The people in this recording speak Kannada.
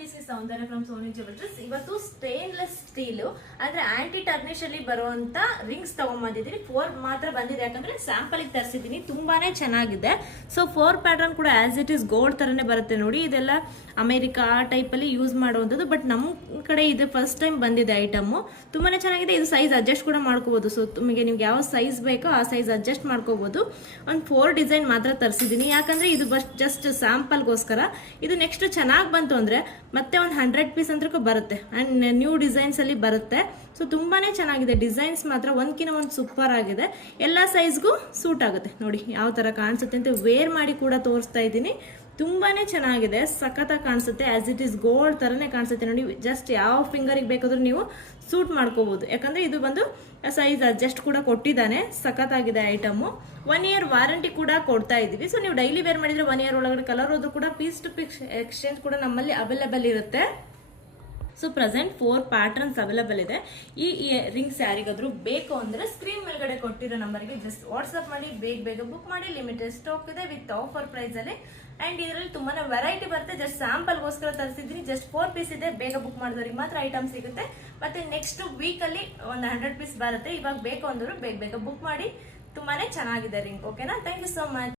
This is Soundarya from Soni jewellers. ಇವತ್ತು ಸ್ಟೇನ್ಲೆಸ್ ಸ್ಟೀಲ್ ಅಂದ್ರೆ ಆಂಟಿ ಟರ್ನಿಶ್ ಅಲ್ಲಿ ಬರುವಂತ ರಿಂಗ್ಸ್ ತಗೊಂಡ್ಬಂದಿದ್ದೀನಿ. 4 ಮಾತ್ರ ಬಂದಿದೆ, ಯಾಕಂದ್ರೆ ಸ್ಯಾಂಪಲ್ ಗೆ ತರಿಸಿದ್ದೀನಿ. ತುಂಬಾನೇ ಚೆನ್ನಾಗಿದೆ. ಸೊ 4 ಪ್ಯಾಟರ್ನ್ ಕೂಡ ಆಸ್ ಇಟ್ ಇಸ್ ಗೋಲ್ಡ್ ತರನೇ ಬರುತ್ತೆ ನೋಡಿ. ಇದೆಲ್ಲ ಅಮೆರಿಕಾ ಆ ಟೈಪ್ ಅಲ್ಲಿ ಯೂಸ್ ಮಾಡುವಂಥದ್ದು, ಬಟ್ ನಮ್ಮ ಕಡೆ ಇದು ಫಸ್ಟ್ ಟೈಮ್ ಬಂದಿದೆ ಐಟಮ್. ತುಂಬಾನೇ ಚೆನ್ನಾಗಿದೆ. ಇದು ಸೈಜ್ ಅಡ್ಜಸ್ಟ್ ಕೂಡ ಮಾಡ್ಕೋಬಹುದು. ಸೊ ನಿಮಗೆ ಯಾವ ಸೈಜ್ ಬೇಕೋ ಆ ಸೈಜ್ ಅಡ್ಜಸ್ಟ್ ಮಾಡ್ಕೋಬಹುದು. ಒಂದು 4 ಡಿಸೈನ್ ಮಾತ್ರ ತರಿಸಿದ್ದೀನಿ, ಯಾಕಂದ್ರೆ ಇದು ಜಸ್ಟ್ ಸ್ಯಾಂಪಲ್ಗೋಸ್ಕರ. ಇದು ನೆಕ್ಸ್ಟ್ ಚೆನ್ನಾಗಿ ಬಂತು ಅಂದ್ರೆ ಮತ್ತೆ ಒಂದು 100 ಪೀಸ್ ಅಂತ ಬರುತ್ತೆ ಅಂಡ್ ನ್ಯೂ ಡಿಸೈನ್ಸ್ ಅಲ್ಲಿ ಬರುತ್ತೆ. ಸೊ ತುಂಬಾನೇ ಚೆನ್ನಾಗಿದೆ. ಡಿಸೈನ್ಸ್ ಮಾತ್ರ ಒಂದ್ಕಿನ ಒಂದು ಸೂಪರ್ ಆಗಿದೆ. ಎಲ್ಲಾ ಸೈಜ್ಗೂ ಸೂಟ್ ಆಗುತ್ತೆ. ನೋಡಿ ಯಾವ ತರ ಕಾಣಿಸುತ್ತೆ ಅಂತ ವೇರ್ ಮಾಡಿ ಕೂಡ ತೋರಿಸ್ತಾ ಇದ್ದೀನಿ. ತುಂಬಾನೇ ಚೆನ್ನಾಗಿದೆ, ಸಖತ್ತಾಗಿ ಕಾಣಿಸುತ್ತೆ. ಆಸ್ ಇಟ್ ಇಸ್ ಗೋಲ್ಡ್ ತರನೇ ಕಾಣಿಸುತ್ತೆ ನೋಡಿ. ಜಸ್ಟ್ ಯಾವ ಫಿಂಗರ್ಗೆ ಬೇಕಾದ್ರೂ ನೀವು ಸೂಟ್ ಮಾಡ್ಕೋಬಹುದು, ಯಾಕಂದ್ರೆ ಇದು ಬಂದು ಸೈಜ್ ಅಡ್ಜಸ್ಟ್ ಕೂಡ ಕೊಟ್ಟಿದ್ದಾನೆ. ಸಖತ್ತಾಗಿದೆ ಐಟಮ್. 1 ಇಯರ್ ವಾರಂಟಿ ಕೂಡ ಕೊಡ್ತಾ ಇದೀವಿ. ಸೊ ನೀವು ಡೈಲಿ ವೇರ್ ಮಾಡಿದ್ರೆ 1 ಇಯರ್ ಒಳಗಡೆ ಕಲರ್ ಹೋದ್ರು ಕೂಡ ಪೀಸ್ ಟು ಪೀಸ್ ಎಕ್ಸ್ಚೇಂಜ್ ಕೂಡ ನಮ್ಮಲ್ಲಿ ಅವೈಲೇಬಲ್ ಇರುತ್ತೆ. ಸೊ ಪ್ರೆಸೆಂಟ್ 4 ಪ್ಯಾಟರ್ನ್ಸ್ ಅವೈಲೇಬಲ್ ಇದೆ. ಈ ರಿಂಗ್ಸ್ ಯಾರಿಗಾದ್ರೂ ಬೇಕು ಅಂದ್ರೆ ಸ್ಕ್ರೀನ್ ಮೇಲ್ಗಡೆ ಕೊಟ್ಟಿರೋ ನಂಬರ್ಗೆ ಜಸ್ಟ್ ವಾಟ್ಸ್ಆಪ್ ಮಾಡಿ ಬೇಗ ಬುಕ್ ಮಾಡಿ. ಲಿಮಿಟೆಡ್ ಸ್ಟಾಕ್ ಇದೆ ವಿತ್ ಆಫರ್ ಪ್ರೈಸ್ ಅಲ್ಲಿ. ಅಂಡ್ ಇದರಲ್ಲಿ ತುಂಬಾನೇ ವೆರೈಟಿ ಬರುತ್ತೆ. ಜಸ್ಟ್ ಸ್ಯಾಂಪಲ್ಗೋಸ್ಕರ ತರಿಸಿದ್ರಿ. ಜಸ್ಟ್ 4 ಪೀಸ್ ಇದೆ. ಬೇಗ ಬುಕ್ ಮಾಡಿದವ್ರಿಗೆ ಮಾತ್ರ ಐಟಮ್ ಸಿಗುತ್ತೆ. ಮತ್ತೆ ನೆಕ್ಸ್ಟ್ ವೀಕ್ ಅಲ್ಲಿ ಒಂದು 100 ಪೀಸ್ ಬರುತ್ತೆ. ಇವಾಗ ಬೇಕು ಅಂದವರು ಬೇಗ ಬುಕ್ ಮಾಡಿ. ತುಂಬಾನೇ ಚೆನ್ನಾಗಿದೆ ರಿಂಗ್. ಓಕೆನಾ? Thank you so much.